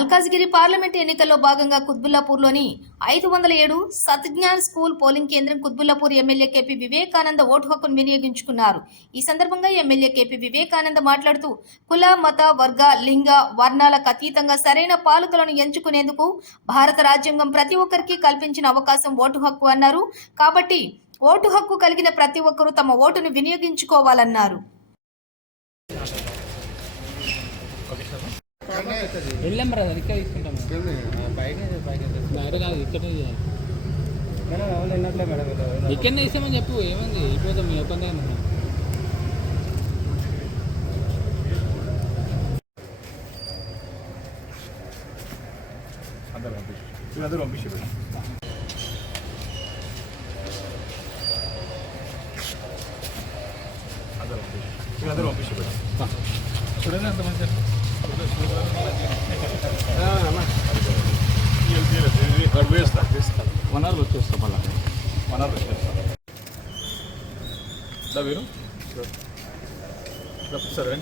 Malkajgiri parliament ఎన్నికల్లో భాగంగా కుత్బుల్లాపూర్లోని 507 సత్జ్ఞాన్ school పోలింగ్ కేంద్రం Quthbullapur MLA KP Vivekananda vote హక్కును వినియోగించుకున్నారు. ఈ సందర్భంగా ఎమ్మెల్యే కేపీ వివేకానంద మాట్లాడుతూ కుల, మత, వర్గ, లింగ, వర్ణాలకు అతీతంగా సరైన పాలకులను ఎంచుకునేందుకు భారత రాజ్యాంగం ప్రతి ఒక్కరికి కల్పించిన అవకాశం ఓటు హక్కు అన్నారు. కాబట్టి ఓటు హక్కు కలిగిన ప్రతి ఒక్కరూ తమ ఓటును వినియోగించుకోవాలన్నారు. వెళ్ళాం బ్రదర్, ఇక్కడ తీసుకుంటాం. బయట కాదు, ఇక్కడనే చేయాలి. ఇక్కడనే ఇస్తామని చెప్పు, ఏమైంది అయిపోతాం మీ ఒక్కంగా. చూడండి అంత మంచిగా వన్ అవర్ వచ్చేస్తాం. మళ్ళీ 1 అవర్ వచ్చేస్తాం. మీరు సరే